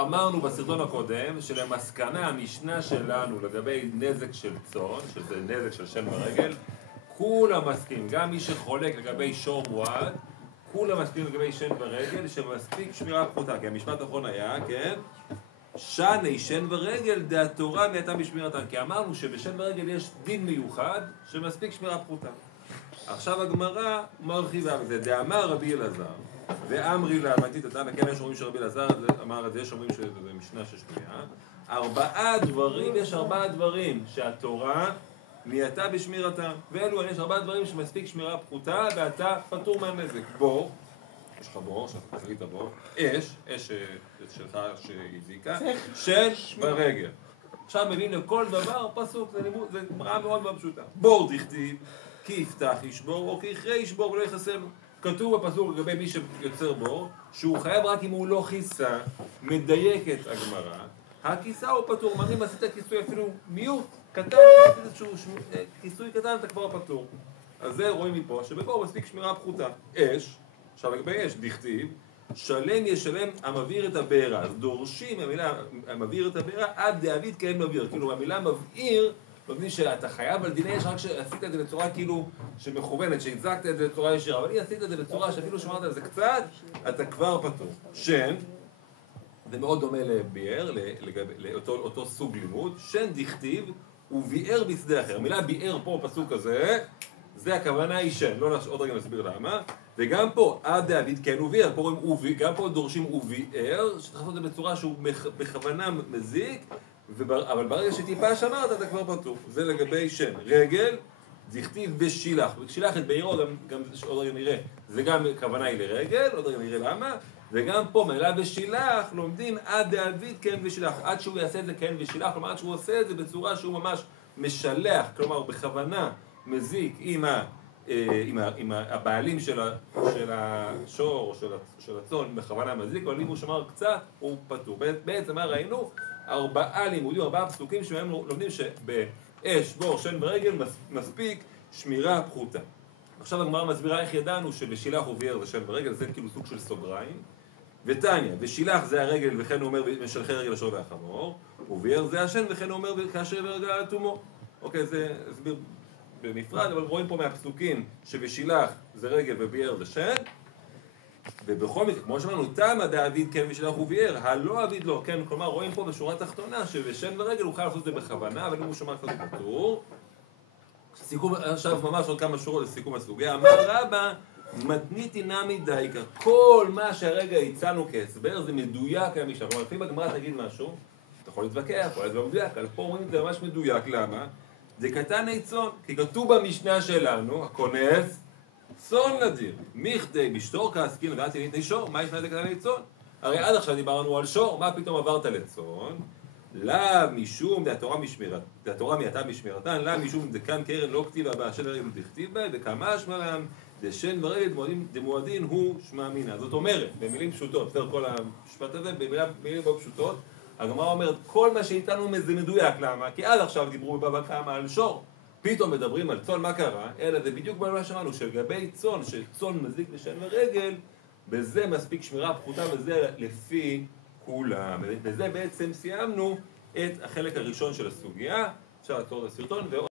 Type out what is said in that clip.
אמרנו בסרטון הקודם שלמסקנה המשנה שלנו לגבי נזק של צאן, שזה נזק של שן ורגל, כולם מסכים, גם מי שחולק לגבי שור מועד, כולם מסכים לגבי שן ורגל שמספיק שמירה פחותה, כי המשפט האחרון היה, כן? שני שן ורגל דה תורה מייתה בשמירתן, כי אמרנו שבשן ורגל יש דין מיוחד שמספיק שמירה פחותה. עכשיו הגמרא מרחיבה בזה, דאמר רבי אלעזר ואמרי לה, מתית התנא, כן יש אומרים שרבי אלעזר אמר את זה, יש אומרים שזה משנה ששנויה, יש 4 דברים שהתורה מייתה בשמירתם, ואלו יש 4 דברים שמספיק שמירה פחותה ואתה פטור מהנזק. בור, יש לך בור, שאתה תחליט הבור, אש שלך שהזיקה, שן ורגל. עכשיו מבין לכל דבר פסוק, זה גמרא מאוד מאוד פשוטה. בור דכתיב, כי יפתח ישבור או כי יכרה ישבור ולא יחסר לו. כתוב בפסוק לגבי מי שיוצר בור, שהוא חייב רק אם הוא לא כיסה, מדייקת הגמרא, הכיסה הוא פטור. אם עשית כיסוי אפילו מיעוט, קטן, כיסוי קטן אתה כבר פטור. אז זה רואים מפה, שבבור מספיק שמירה פחותה. אש, עכשיו לגבי אש, דכתיב, שלם ישלם המבעיר את הבעירה. אז דורשים המילה המבעיר את הבעירה עד דאביד כאין מבעיר. כאילו המילה מבעיר, מבין שאתה חייב על דיני אש רק שעשית את זה בצורה כאילו שמכוונת, שהזקת את זה בצורה ישירה, אבל אם עשית את זה בצורה שאפילו שמרת על זה קצת, אתה כבר פטור. שן, זה מאוד דומה לבאר, לאותו סוג לימוד, שן דכתיב וביאר בשדה אחר. המילה ביאר פה בפסוק הזה, זה הכוונה היא שן, לא עוד רגע נסביר למה. וגם פה, עד דאביד כן וביאר, פה רואים ובי, גם פה דורשים וביאר, שצריך לעשות את זה בצורה שהוא בכוונה מזיק, אבל ברגע שטיפה שמרת אתה כבר פטור. זה לגבי שן. רגל, דכתיב בשילח. בשילח את בעירו, גם עוד רגע נראה, זה גם כוונה היא לרגל, עוד רגע נראה למה. וגם פה, מילה בשילח, לומדים עד דאביד כן ושילח. עד שהוא יעשה את זה כן ושילח, כלומר עד שהוא עושה את זה בצורה שהוא ממש משלח, כלומר בכוונה מזיק עם הבעלים של השור או של הצאן, בכוונה מזיק, אבל אם הוא שמר קצת, הוא פטור. בעצם מה ראינו? 4 לימודים, 4 פסוקים שבהם לומדים שבאש, בור, שן ורגל מספיק שמירה פחותה. עכשיו הגמרא מסבירה איך ידענו שבשילח וביאר זה שן ורגל, זה כאילו סוג של סוגריים. ותניא, בשילח זה הרגל וכן הוא אומר משלחי רגל השור והחמור, וביאר זה השן וכן הוא אומר כאשר ברגל תומו. אוקיי, זה הסביר בנפרד, אבל רואים פה מהפסוקים שבשילח זה רגל וביאר זה שן, ובכל מקרה, כמו שאמרנו, תמה דאביד כן ושילח וביאר, הלא אביד לא, כן, כלומר רואים פה בשורה התחתונה שבשן ורגל הוא חייב לעשות את זה בכוונה, אבל אם הוא שמר קצת פטור. סיכום, עכשיו ממש עוד כמה שורות לסיכום הסוגיה. אמר רבא, מתניתי נמי דייקה, כל מה שהרגע הצענו כהסבר זה מדויק המשנה. כלומר, לפעמים הגמרא תגיד משהו, אתה יכול להתווכח, יכול להיות לא מדויק, אבל פה אומרים את זה ממש מדויק. למה? זה קטני צאן, כי כתוב במשנה שלנו, הכונס, צאן נדיר. מכדי בשתור כעסקין ואתי ניתני שור, מה ישנה לקטני צאן? הרי עד עכשיו דיברנו על שור, מה פתאום עברת לצאן? לה משום דהתורה מייתה בשמירתן, לה משום דכאן קרן לא כתיבה בה שן ורגל דכתיב בה, וכמה שמרם דשן ורגל דמועדין הוא שמע מינא. זאת אומרת, במילים פשוטות, בסדר כל המשפט הזה, במילים מאוד פשוטות, הגמרא אומרת, כל מה שאיתנו זה מדויק. למה? כי עד עכשיו דיברו בבא קמא על שור, פתאום מדברים על צאן, מה קרה? אלא זה בדיוק מה שאמרנו, שלגבי צאן, שצאן מזיק לשן ורגל, בזה מספיק שמירה פחותה, וזה לפי כולם. בזה בעצם סיימנו את החלק הראשון של הסוגיה. אפשר לעצור את הסרטון